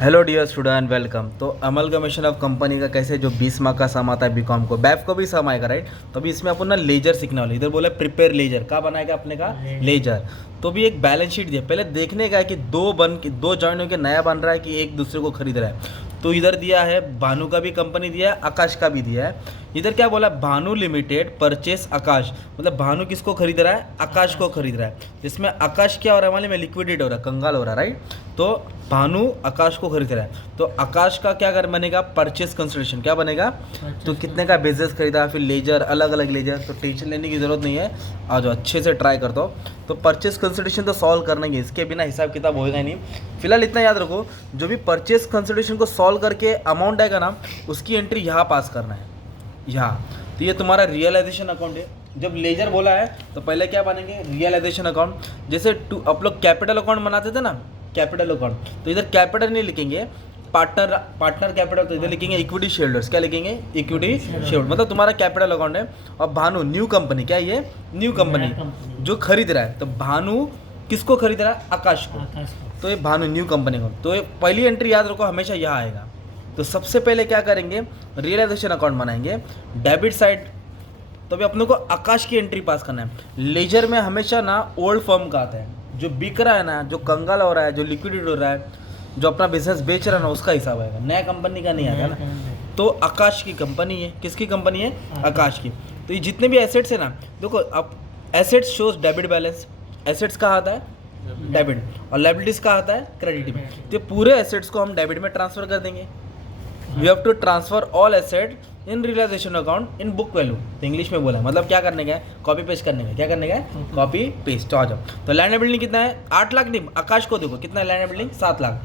Hello dear student, welcome. तो amalgamation of company का कैसे जो 20 मार्क का सम आता है बीकॉम को, बैफ को भी सम आएगा, राइट। तो अभी इसमें अपन ना लेजर सीखने वाले। इधर बोला प्रिपेयर लेजर, क्या बनाएगा अपने का लेजर। तो भी एक बैलेंस शीट दिया, पहले देखने का है कि दो जॉइन होकर नया बन रहा है कि एक दूसरे को खरीद रहा है। तो इधर दिया है भानु का भी कंपनी दिया है, आकाश का भी दिया है। इधर क्या बोला, भानु लिमिटेड परचेस आकाश, मतलब भानु किसको खरीद रहा है, आकाश को खरीद रहा है। जिसमें आकाश क्या हो रहा है मालूम है, लिक्विडेट हो रहा है, कंगाल हो रहा है, राइट। तो भानु आकाश को खरीद रहा है, तो आकाश का क्या कर बनेगा, परचेस कंसिडरेशन क्या बनेगा, तो कितने का बिजनेस खरीदा, फिर लेजर, अलग अलग लेजर। तो टेंशन लेने की ज़रूरत नहीं है, आज अच्छे से ट्राई करता हूँ। तो परचेस कंसिडरेशन तो सॉल्व करना ही है, इसके बिना हिसाब किताब होएगा ही नहीं। फिलहाल इतना याद रखो, जो भी परचेस कंसिडरेशन को सॉल्व करके अमाउंट आएगा ना, उसकी एंट्री यहाँ पास करना है, यहाँ। तो ये तुम्हारा रियलाइजेशन अकाउंट है। जब लेजर बोला है तो पहले क्या बनेंगे, रियलाइजेशन अकाउंट। जैसे आप लोग कैपिटल अकाउंट बनाते थे ना, कैपिटल अकाउंट, तो इधर कैपिटल नहीं लिखेंगे, पार्टनर कैपिटल, तो इधर लिखेंगे इक्विटी शेयरहोल्डर्स। क्या लिखेंगे, इक्विटी शेयरहोल्डर, मतलब तुम्हारा कैपिटल अकाउंट है। और भानु न्यू कंपनी, क्या ये न्यू कंपनी जो खरीद रहा है, तो भानु किसको खरीद रहा है, आकाश को। तो ये भानु न्यू कंपनी को, तो ये पहली एंट्री याद रखो हमेशा यहाँ आएगा। तो सबसे पहले क्या करेंगे, रियलाइजेशन अकाउंट बनाएंगे, डेबिट साइड। तो अभी अपने को आकाश की एंट्री पास करना है। लेजर में हमेशा ना ओल्ड फर्म का आता है, जो बिक रहा है ना, जो कंगाल हो रहा है, जो लिक्विडेट हो रहा है, जो अपना बिजनेस बेच रहा है ना, उसका हिसाब आएगा, नया कंपनी का नहीं आएगा ना। तो आकाश की कंपनी है, किसकी कंपनी है, आकाश की। तो ये जितने भी एसेट्स है ना, देखो अब assets shows debit balance, assets कहाँ आता है, डेबिट, और लायबिलिटीज कहाँ आता है, क्रेडिट में। तो पूरे एसेट्स को हम डेबिट में ट्रांसफर कर देंगे। You have to transfer all asset in realisation account in book value. तो इंग्लिश में बोला, मतलब क्या करने का है, कॉपी पेस्ट करने का। क्या करने का है, कॉपी पेस्ट। तो आ जाओ। तो लैंड एंड बिल्डिंग कितना है, 8 लाख नहीं, आकाश को देखो कितना है लैंड एंड बिल्डिंग, 7 लाख।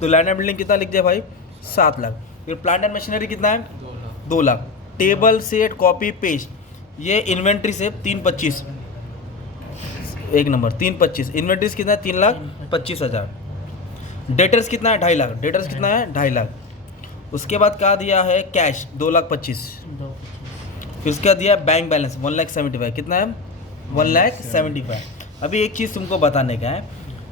तो लैंड एंड बिल्डिंग कितना लिख दिया भाई, 7 लाख। फिर प्लांट एंड मशीनरी कितना है, 2 lakh. Table set copy paste, ये इन्वेंट्री से 325, एक नंबर 325। इन्वेंट्रीज कितना है, 3,25,000। डेटर्स कितना है, 2.5 लाख। डेटर्स कितना है, 2.5 लाख। उसके बाद क्या दिया है, कैश 2,25,000। फिर उसके बाद दिया बैंक बैलेंस 1,75,000। कितना है, 1,75,000। अभी एक चीज़ तुमको बताने का है,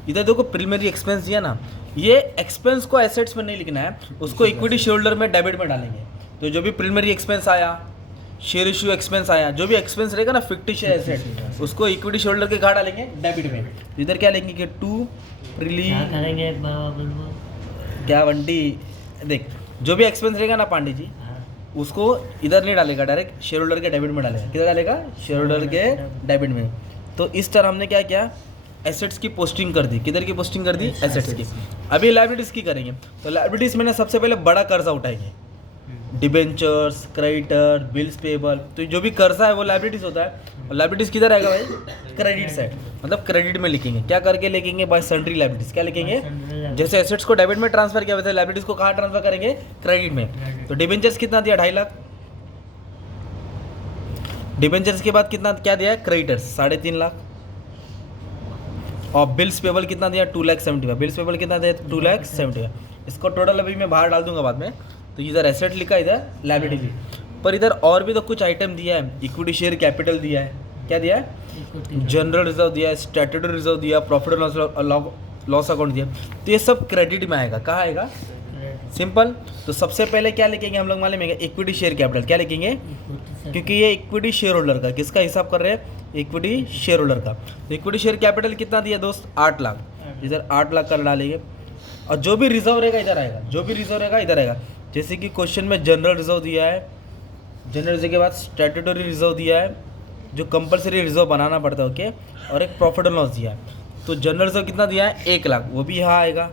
इधर देखो प्रीलिमिनरी एक्सपेंस दिया ना, ये एक्सपेंस को एसेट्स में नहीं लिखना है, उसको इक्विटी शेयरहोल्डर में डेबिट में डालेंगे। तो जो भी प्रीलिमिनरी एक्सपेंस आया, शेयर इशू एक्सपेंस आया, जो भी एक्सपेंस रहेगा ना फिक्टिशियस एसेट, उसको इक्विटी शेयरहोल्डर के कहाँ डालेंगे, डेबिट में। तो इधर क्या लिखेंगे कि टू प्रीली क्या बंटी, देख जो भी एक्सपेंस रहेगा ना पांडे जी, उसको इधर नहीं डालेगा, डायरेक्ट शेयर होल्डर के डेबिट में डालेगा। किधर डालेगा, शेयर होल्डर के डेबिट में। तो इस तरह हमने क्या किया, एसेट्स की पोस्टिंग कर दी। किधर की पोस्टिंग कर दी, एसेट्स की। अभी लायबिलिटीज़ की करेंगे। तो लायबिलिटीज़ में ना सबसे पहले बड़ा कर्जा उठाएंगे, डिबेंचर्स, क्रेडिटर, बिल्स पेबल। तो जो भी कर्जा है वो लायबिलिटीज़ होता है, और लायबिलिटीज़ किधर आएगा भाई, क्रेडिट साइड, मतलब क्रेडिट में लिखेंगे। क्या करके लिखेंगे, बाय सन्ड्री लायबिलिटीज़। क्या लिखेंगे, जैसे एसेट्स को डेबिट में ट्रांसफर किया वैसे लायबिलिटीज़ को कहाँ ट्रांसफर करेंगे, क्रेडिट में। तो डिबेंचर्स कितना दिया, 2.5 लाख। डिबेंचर्स के बाद कितना क्या दिया है, क्रेडिटर्स 3.5 लाख। और बिल्स पेबल कितना दिया, 2,75,000। बिल्स पेबल कितना दिया, 2,75,000। इसको टोटल अभी मैं बाहर डाल दूंगा बाद में। तो इधर एसेट लिखा, इधर लायबिलिटी, पर इधर और भी तो कुछ आइटम दिया है। इक्विटी शेयर कैपिटल दिया है, क्या दिया है, जनरल रिजर्व दिया है, स्टैट्यूटरी रिजर्व दिया, प्रॉफिट एंड लॉस अकाउंट दिया। तो ये सब क्रेडिट में आएगा, कहाँ आएगा, सिंपल। तो सबसे पहले क्या लिखेंगे हम लोग मालूम है, इक्विटी शेयर कैपिटल। क्या लिखेंगे, क्योंकि ये इक्विटी शेयर होल्डर का, किसका हिसाब कर रहे हैं, इक्विटी शेयर होल्डर का। तो इक्विटी शेयर कैपिटल कितना दिया दोस्त, 8 लाख। इधर 8 लाख का डालेंगे, और जो भी रिजर्व रहेगा इधर आएगा, जो भी रिजर्व रहेगा इधर आएगा। जैसे कि क्वेश्चन में जनरल रिजर्व दिया है, जनरल रिजर्व के बाद स्टैट्यूटरी रिजर्व दिया है, जो कंपलसरी रिजर्व बनाना पड़ता है, ओके, और एक प्रॉफिट एंड लॉस दिया है। तो जनरल रिजर्व कितना दिया है, 1 लाख, वो भी यहाँ आएगा।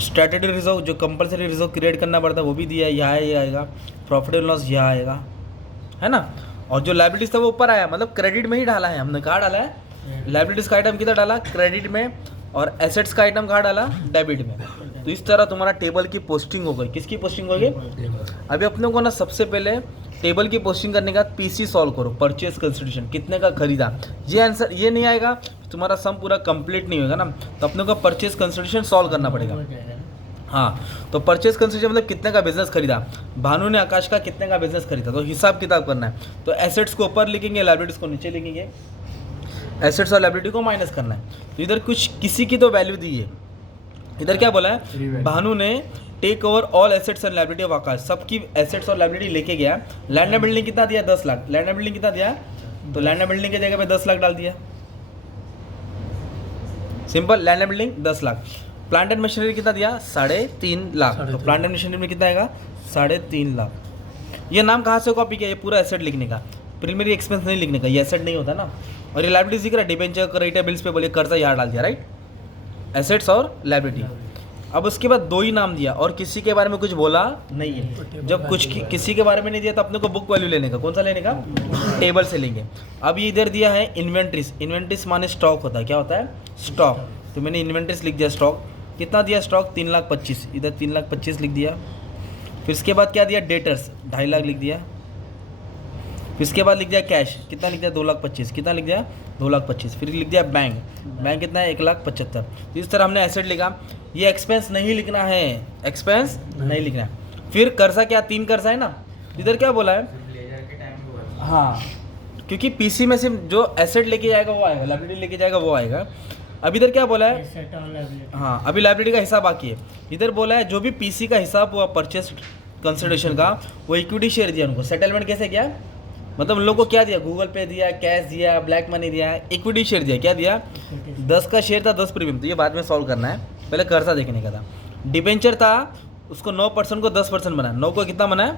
स्टैट्यूटरी रिजर्व जो कंपलसरी रिजर्व क्रिएट करना पड़ता है वो भी दिया है, यहाँ ये आएगा। प्रॉफिट एंड लॉस यहाँ आएगा, है ना। और जो लायबिलिटीज था वो ऊपर आया, मतलब क्रेडिट में ही डाला है हमने। कहाँ डाला है, लायबिलिटीज का आइटम किधर डाला, क्रेडिट में, और एसेट्स का आइटम कहाँ डाला, डेबिट में। तो इस तरह तुम्हारा टेबल की पोस्टिंग हो गई। किसकी पोस्टिंग होगी, अभी अपने को ना सबसे पहले टेबल की पोस्टिंग करने के बाद पीसी सॉल्व करो, परचेज कंसिडरेशन कितने का खरीदा। ये आंसर ये नहीं आएगा तुम्हारा सम पूरा कंप्लीट नहीं होगा ना। तो अपने को परचेज कंसिडरेशन सॉल्व करना पड़ेगा। हाँ, तो परचेज कंसिडरेशन मतलब कितने का बिजनेस खरीदा, भानु ने आकाश का कितने का बिजनेस खरीदा। तो हिसाब किताब करना है। तो एसेट्स को ऊपर लिखेंगे, लायबिलिटीज को नीचे लिखेंगे, एसेट्स और लायबिलिटी को माइनस करना है। तो इधर कुछ किसी की तो वैल्यू दी है, इधर क्या बोला है, भानु ने take over all assets and liability of Akash, सबकी एसेट्स और लायबिलिटी लेके गया। लैंड एंड बिल्डिंग कितना दिया, 10 लाख। लैंड एंड बिल्डिंग कितना दिया, तो लैंड एंड बिल्डिंग की जगह पे 10 लाख डाल दिया, simple. Land and building 10 lakh. Plant and machinery कितना दिया, 3.5 लाख। तो प्लांट एंड मशीनरी में कितना आएगा, 3.5 लाख। ये नाम कहाँ से कॉपी किया, ये पूरा एसेट लिखने का, प्राइमरी एक्सपेंस नहीं लिखने का, ये एसेट नहीं होता ना। और ये लायबिलिटी दिख रहा है, डिबेंचर, क्रेडिटर, बिल्स पे बोलिए, कर्जा यहाँ डाल दिया, राइट, एसेट्स और लायबिलिटी। अब उसके बाद 2 ही नाम दिया और किसी के बारे में कुछ बोला नहीं है। जब कुछ किसी के बारे में नहीं दिया तो अपने को बुक वैल्यू लेने का, कौन सा लेने का, टेबल से लेंगे। अब ये इधर दिया है इन्वेंट्रीज, इन्वेंट्रीज माने स्टॉक होता है, क्या होता है, स्टॉक। तो मैंने इन्वेंट्रीज लिख दिया, स्टॉक कितना दिया, स्टॉक 3,25,000, इधर 3,25,000 लिख दिया। फिर उसके बाद क्या दिया, डेटर्स 2.5 लाख लिख दिया। फिर इसके बाद लिख दिया कैश, कितना लिख दिया, 2,25,000, कितना लिख दिया, 2,25,000। फिर लिख दिया बैंक, बैंक कितना है, 1,75,000। इस तरह हमने एसेट लिखा। ये एक्सपेंस नहीं लिखना है, एक्सपेंस नहीं लिखना है। फिर कर्जा क्या, 3 कर्जा है ना, इधर क्या बोला है, हाँ, क्योंकि पीसी में सिर्फ जो एसेट लेके जाएगा वो आएगा, लायबिलिटी लेके जाएगा वो आएगा। अब इधर क्या बोला है, हाँ, अभी लायबिलिटी का हिसाब बाकी है। इधर बोला है जो भी पीसी का हिसाब हुआ परचेस कंसिडरेशन का, वो इक्विटी शेयर दिया उनको। सेटलमेंट कैसे किया, मतलब उन लोगों को क्या दिया, गूगल पे दिया, कैश दिया, ब्लैक मनी दिया, इक्विटी शेयर दिया। क्या दिया, 10 का शेयर था, 10 प्रीमियम। तो ये बाद में सॉल्व करना है, पहले कर्जा देखने का था। डिबेंचर था, उसको 9% को 10% बनाया, 9 को कितना बनाया,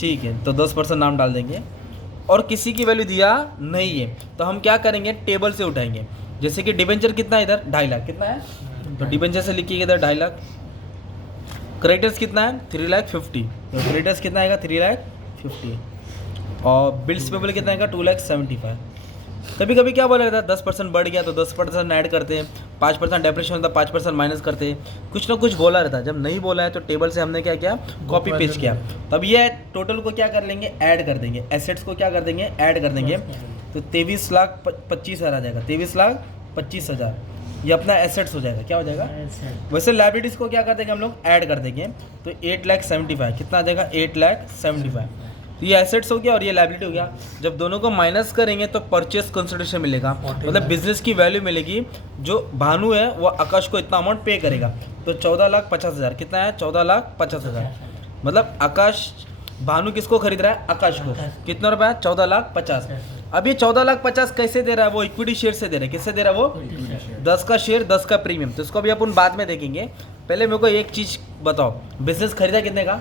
ठीक है, तो 10% नाम डाल देंगे। और किसी की वैल्यू दिया नहीं है, तो हम क्या करेंगे, टेबल से उठाएंगे। जैसे कि डिबेंचर कितना है, इधर 2.5 लाख, कितना है, तो डिबेंचर से लिखिएगा इधर 2.5 लाख। क्रेडिटर्स कितना है, 3,50,000, तो क्रेडिटर्स कितना आएगा, 3,50,000। और बिल्स पेबल कितना आएगा, 2,75,000। कभी कभी क्या बोला रहता है, 10% बढ़ गया तो 10% ऐड करते हैं, 5% डेप्रेशन होता है 5% माइनस करते हैं, कुछ ना कुछ बोला रहता है। जब नहीं बोला है तो टेबल से हमने क्या किया, कॉपी पेस्ट किया। तब ये टोटल को क्या कर लेंगे, ऐड कर देंगे, एसेट्स को क्या कर देंगे, ऐड कर देंगे। तो 23,25,000 आ जाएगा, 23,25,000 ये अपना एसेट्स हो जाएगा, क्या हो जाएगा। वैसे लायबिलिटीज़ को क्या कर देंगे हम लोग, ऐड कर देंगे। तो 8,75,000 कितना आ जाएगा, 8,75,000। तो ये एसेट्स हो गया और ये लायबिलिटी हो गया। जब दोनों को माइनस करेंगे तो परचेस कंसिडरेशन मिलेगा, मतलब बिजनेस की वैल्यू मिलेगी। जो भानु है वो आकाश को इतना अमाउंट पे करेगा। तो 14,50,000 कितना है, 14,50,000। मतलब आकाश, भानु किसको खरीद रहा है, आकाश को। कितना रुपया, 14,50,000। अब ये 14,50,000 कैसे दे रहा है, वो इक्विटी शेयर से दे रहा है। किससे दे रहा है वो, 10 का शेयर 10 का प्रीमियम। तो इसको भी अपन बाद में देखेंगे। पहले मेरे को एक चीज़ बताओ, बिजनेस खरीदा कितने का,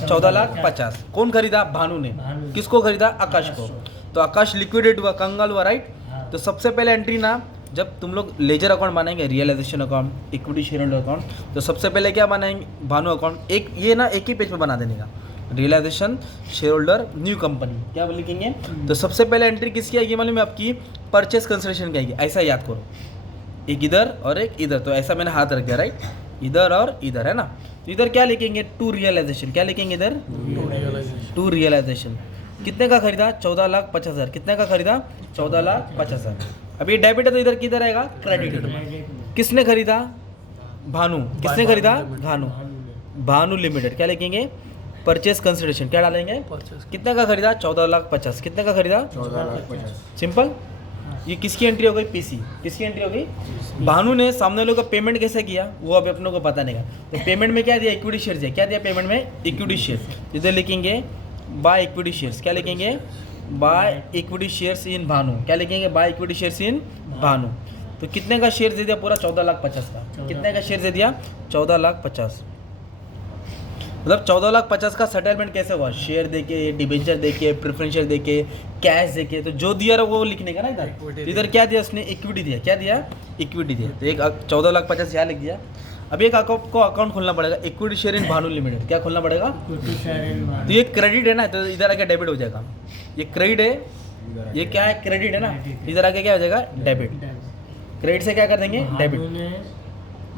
14,50,000। कौन खरीदा, भानु ने। किसको खरीदा, आकाश को। तो आकाश लिक्विडेट हुआ, कंगाल हुआ, राइट। तो सबसे पहले एंट्री ना, जब तुम लोग लेजर अकाउंट बनाएंगे, realisation account, equity shareholder account, तो सबसे पहले क्या बनाएंगे, भानु अकाउंट। एक ये ना एक ही पेज पे बना देने का, realisation shareholder new company, क्या लिखेंगे। तो सबसे पहले एंट्री किसकी आएगी मालूम है, आपकी परचेस कंसिडरेशन की आएगी। ऐसा याद करो, एक इधर और एक इधर। तो ऐसा मैंने हाथ रख दिया, राइट, इधर और इधर, है ना। तो इधर क्या लिखेंगे, टू रियलाइजेशन। क्या लिखेंगे इधर, टू रियलाइजेशन। कितने का खरीदा, 14,50,000। कितने का खरीदा, 14,50,000। अब ये डेबिट है तो इधर किधर आएगा, क्रेडिट। किसने खरीदा, भानु। किसने खरीदा, भानु लिमिटेड। क्या लिखेंगे, परचेस कंसिडरेशन। क्या डालेंगे, कितने का खरीदा, 14,50,000। कितने का खरीदा, 14,50,000। सिंपल। ये किसकी एंट्री हो गई, पीसी। किसकी एंट्री हो गई, भानु ने। सामने लोगों का पेमेंट कैसे किया वो अभी अपनों को पता नहीं का। तो पेमेंट में क्या दिया, इक्विटी शेयर दिया। क्या दिया पेमेंट में, इक्विटी शेयर। इधर लिखेंगे बाय इक्विटी शेयर्स। क्या लिखेंगे, by equity shares in Bhanu. क्या लिखेंगे, by equity shares in Bhanu. तो कितने का शेयर दे दिया, पूरा 14,50,000 का। कितने का शेयर दे दिया, 14,50,000। मतलब 14,50,000 का सेटलमेंट कैसे हुआ, शेयर देके, डिबेंचर देके, प्रेफरेंशियल देके, कैश देके। तो जो दिया रहा वो लिखने का ना इधर। इधर क्या दिया उसने, इक्विटी दिया। क्या दिया, इक्विटी दिया। तो एक 14,50,000 यहाँ लिख दिया। अब एक अकाउंट खोलना पड़ेगा, equity share in Bhanu limited. क्या खोलना पड़ेगा, तो ये क्रेडिट है ना, तो इधर आके डेबिट हो जाएगा। ये क्रेडिट है, ये क्या है, क्रेडिट है ना, इधर आके क्या हो जाएगा, डेबिट। क्रेडिट से क्या कर देंगे, डेबिट।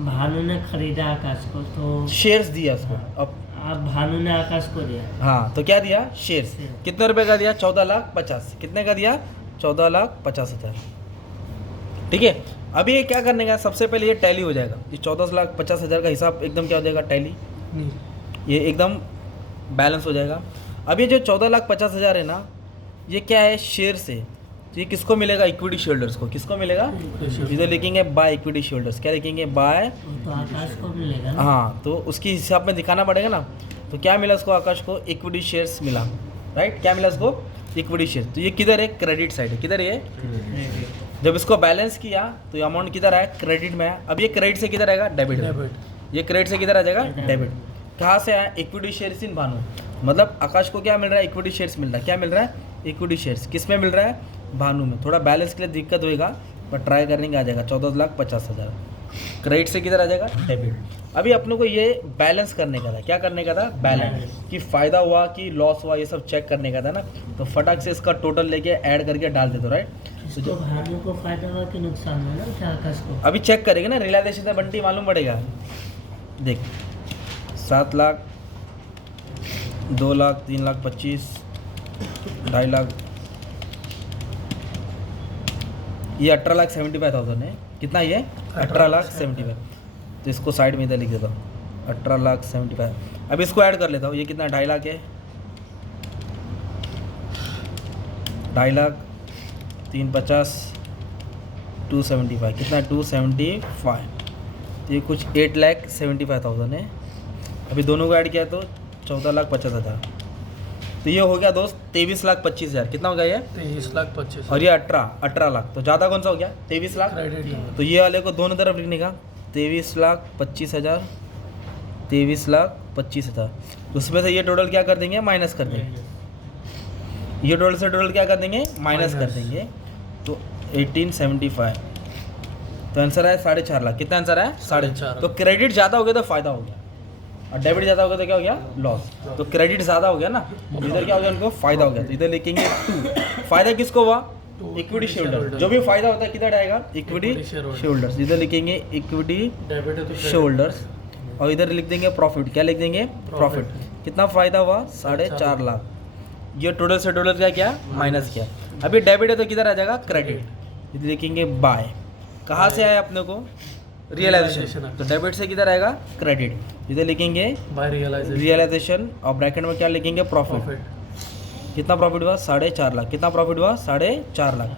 भानु ने खरीदा आकाश को तो शेयर्स दिया उसको। अब भानु ने आकाश को दिया, हाँ, तो क्या दिया, शेयर्स। कितने रुपए का दिया, 14,50,000। कितने का दिया, 14,50,000। ठीक है। अभी ये क्या करने का, सबसे पहले ये टैली हो जाएगा। ये 14,50,000 का हिसाब एकदम क्या हो जाएगा, टैली, ये एकदम बैलेंस हो जाएगा। अब ये जो 14,50,000 है ना, ये क्या है, शेयर से। तो ये किसको मिलेगा, इक्विटी शेयर होल्डर्स को। किसको मिलेगा, इधर लिखेंगे बाय इक्विटी शेयर होल्डर्स। क्या लिखेंगे, बाय, वो तो आकाश को मिलेगा ना। हाँ तो उसकी हिसाब में दिखाना पड़ेगा ना। तो क्या मिला उसको, आकाश को इक्विटी शेयर्स मिला, राइट। क्या मिला उसको, इक्विटी शेयर। तो ये किधर है, क्रेडिट साइड है। किधर है, क्रेडिट। जब इसको बैलेंस किया तो ये अमाउंट किधर आया, क्रेडिट में आया। अब ये क्रेडिट से किधर आएगा, डेबिट। ये क्रेडिट से किधर आ जाएगा, डेबिट। कहाँ से आया, इक्विटी शेयर्स इन भानु। मतलब आकाश को क्या मिल रहा है, इक्विटी शेयर्स मिल रहा है। क्या मिल रहा है, इक्विटी शेयर्स। किस में मिल रहा है, भानु में। थोड़ा बैलेंस के लिए दिक्कत होएगा पर ट्राई करने का आ जाएगा 14,50,000। क्रेडिट से किधर आ जाएगा, डेबिट। अभी अपने को ये बैलेंस करने का था। क्या करने का था, बैलेंस, कि फ़ायदा हुआ कि लॉस हुआ, ये सब चेक करने का था ना। तो फटाक से इसका टोटल लेके ऐड करके डाल दे दो, राइट। इसको भानु को फायदा हुआ कि नुकसान हुआ ना, क्या आकाश को। अभी चेक करेंगे ना, रियलाइजेशन से बंटी मालूम पड़ेगा। देख 7 लाख, 2 लाख, 3 लाख 25, 2.5 लाख, ये 18,75,000 है। कितना ये, 18,75,000। तो इसको साइड में इधर लिख देता हूँ, 18,75,000। अब इसको ऐड कर लेता हूँ। ये कितना, 2.5 लाख है, 2.5 लाख, 350, 275, कितना, 275। तो ये कुछ 8,75,000 है। अभी दोनों को ऐड किया तो 14,50,000। तो ये हो गया दोस्त 23,25,000। कितना हो गया ये, 23,25,000। और ये 18 लाख। तो ज़्यादा कौन सा हो गया, 23 लाख। तो ये वाले को दोनों तरफ लिखने का, 23,25,000, 23,25,000। उसमें से ये टोटल क्या कर देंगे, माइनस कर देंगे। ये टोटल से टोटल क्या कर देंगे, माइनस कर देंगे। तो 1875। तो आंसर है 4.5 लाख। कितना आंसर है, 4.5। तो क्रेडिट ज़्यादा हो गया तो फायदा हो गया, और डेबिट ज़्यादा हो गया तो क्या हो गया, लॉस। तो क्रेडिट ज़्यादा हो गया ना, इधर क्या हो गया, उनको फायदा हो गया। तो इधर लिखेंगे 2। फायदा किसको हुआ, इक्विटी शेयर होल्डर। जो भी फायदा होता है किधर आएगा, इक्विटी शेयर होल्डर्स। इधर लिखेंगे इक्विटी शेयर होल्डर्स, और इधर लिख देंगे प्रॉफिट। क्या लिख देंगे, प्रॉफिट। कितना फायदा हुआ, 4.5 लाख। ये टोटल से टोटल क्या किया, माइनस किया। अभी डेबिट है तो किधर आ जाएगा, क्रेडिट। इधर लिखेंगे बाय। कहाँ से आया अपने को, रियलाइजेशन। तो डेबिट से किधर आएगा, क्रेडिट। इधर लिखेंगे बाय रियलाइजेशन, और ब्रैकेट में क्या लिखेंगे, प्रॉफिट। कितना प्रॉफिट हुआ, 4.5 लाख। कितना प्रॉफिट हुआ, 4.5 लाख।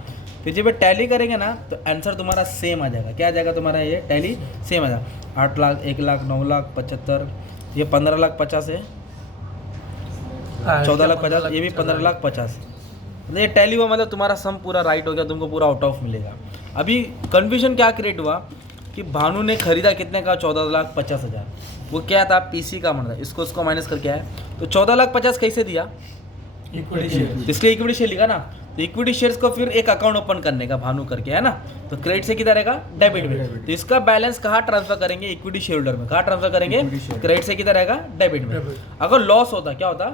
फिर जब टैली करेंगे ना तो आंसर तुम्हारा सेम आ जाएगा। क्या आ जाएगा तुम्हारा, ये टैली सेम आ जाएगा। 8 लाख, 1 लाख, 9 लाख 75, ये 15,50,000 है, 14,50,000, ये भी 15,50,000। मतलब ये टैली हुआ, मतलब तुम्हारा सम पूरा राइट हो गया, तुमको पूरा आउट ऑफ मिलेगा। अभी कन्फ्यूजन क्या क्रिएट हुआ कि भानु ने खरीदा कितने का, 14,50,000। वो क्या था, पीसी का मतलब, इसको उसको माइनस करके आया। तो 14,50,000 कैसे दिया, इक्विटी शेयर। तो इसलिए इक्विटी शेयर लिखा ना। तो इक्विटी शेयर्स को फिर एक अकाउंट ओपन करने का, भानु करके, है ना। तो क्रेडिट से किधर आएगा, डेबिट में। तो इसका बैलेंस कहाँ ट्रांसफर करेंगे, इक्विटी शेयर होल्डर में। कहाँ ट्रांसफर करेंगे, क्रेडिट से किधर आएगा, डेबिट में। अगर लॉस होता क्या होता,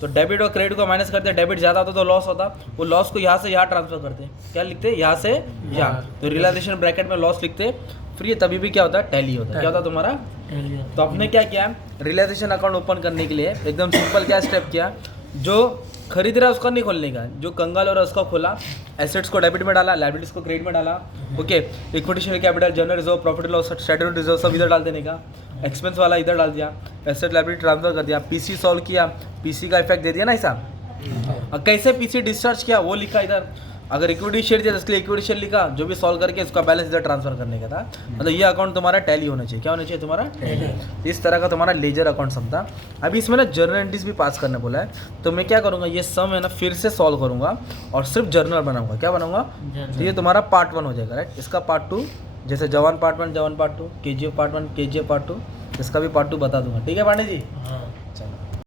तो डेबिट और क्रेडिट को माइनस करते, डेबिट ज़्यादा होता तो लॉस होता। वो लॉस को यहाँ से यहाँ ट्रांसफर करते, क्या लिखते, यहाँ से यहाँ। तो रियलाइजेशन ब्रैकेट में लॉस लिखते, फिर ये तभी भी क्या होता है, टैली होता है। क्या होता है तुम्हारा, टैली। तो आपने क्या किया, रियलाइजेशन अकाउंट ओपन करने के लिए एकदम सिंपल क्या स्टेप किया, जो खरीद रहा है उसका नहीं खोलने का, जो कंगाल हो रहा है उसका खोला, एसेट्स को डेबिट में डाला, लायबिलिटीज को क्रेडिट में डाला, okay. Equity share capital, general reserve, profit loss, statutory reserve सब इधर डाल देने का, एक्सपेंस वाला इधर डाल दिया, एसेट लायबिलिटी ट्रांसफर कर दिया, पीसी सॉल्व किया, पीसी का इफेक्ट दे दिया ना हिसाब। और कैसे पीसी डिस्चार्ज किया वो लिखा इधर। अगर इक्विटी शेयर दिया तो इसलिए इक्विटी शेयर लिखा, जो भी सॉल्व करके इसका बैलेंस इधर ट्रांसफर करने का था। मतलब ये अकाउंट तुम्हारा टैली होना चाहिए। क्या होना चाहिए तुम्हारा, टैली। इस तरह का तुम्हारा लेजर अकाउंट सम था। अभी इसमें ना जर्नल एंट्रीज भी पास करने बोला है, तो मैं क्या करूँगा, ये सम है ना फिर से सॉल्व करूँगा और सिर्फ जर्नल बनाऊँगा। क्या बनाऊँगा, तो ये तुम्हारा पार्ट 1 हो जाएगा, राइट। इसका पार्ट 2, जैसे जवान पार्ट 1, जवान part 2, KGF part 1, KGF part 2, इसका भी पार्ट 2 बता दूंगा। ठीक है पांडे जी।